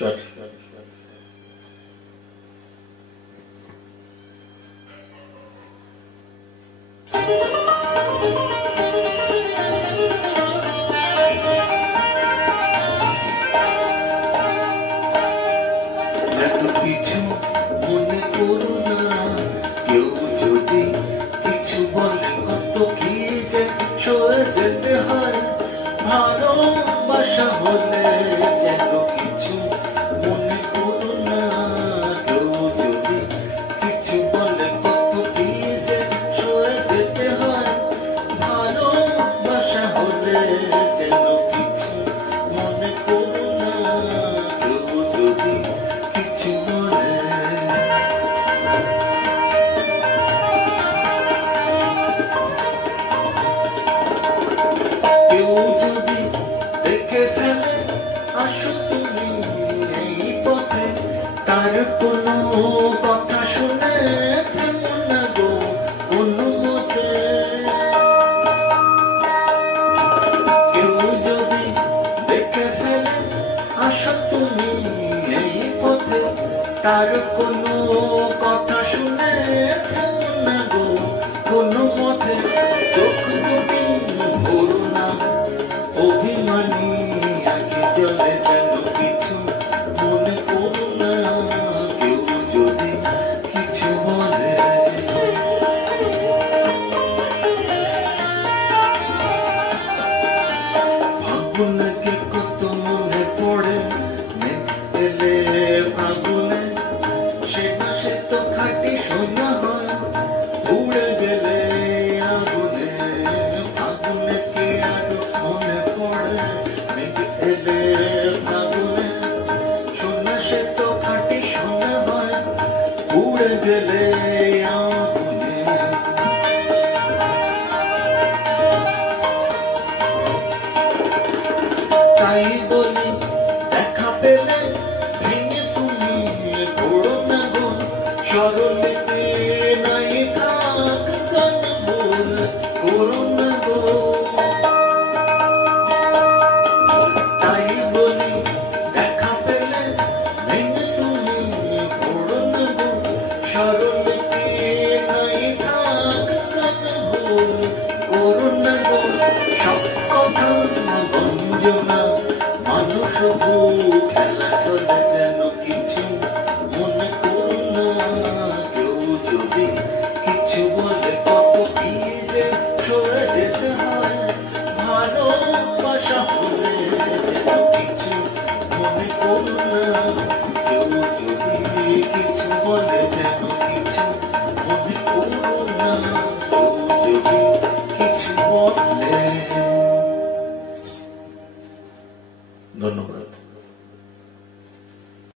নমস্কার। কিছু মনে করো না, কেউ যদি কিছু বলে কত কি যে সয়ে যেতে হয়। ভালোবাসা হলে যেন কিছু মনে করো না, কেউ যদি কিছু বলে কত কি যে সয়ে যেতে হয়। ভালোবাসা হলে যেন কিছু মনে করো না, কেউ যদি কিছু বলে। কেউ যদি দেখে ফেলে আসো তুমি এই পথে, তার কোনো কথা শুনে থেমো না গো কোনো মতে। কেউ যদি দেখে ফেলে আসো তুমি এই পথে, তার কোনো কথা শুনে থেমো না গো কোনো মতে। চোখ দুটি ভরো না অভিমানী আঁখি জলে, যেন কিছু মনে করো না, কেউ যদি কিছু বলে। ফাগুনকে কত মনে পড়ে, মেঘ এলে ফাগুনে, সেটা সে তো খাঁটি সোনা হয়, উড়ে গেলে আগুনে। ফাগুনকে আরো মনে পড়ে, মেঘ এলে ফাগুনে, সোনা সে তো খাঁটি সোনা হয়, উড়ে গেলে আগুনে। তাই বলি দেখা পেলে ভেঙে তুমি পড়ো না গো, স্মরণেতে নাই থাক গান ভুল করো না গো। তাই বলি দেখা পেলে ভেঙে তুমি পড়ো না গো, স্মরণেতে নাই থাক গান ভুল করো না গো। সব কথা গঞ্জনা, মানুষ খেলা চলে, যেন কিছু মনে করো না, কেউ যদি কিছু বলে কত কি যে সরে যেতে হয়। ভালোবাসা হলে যেন কিছু মনে করো না।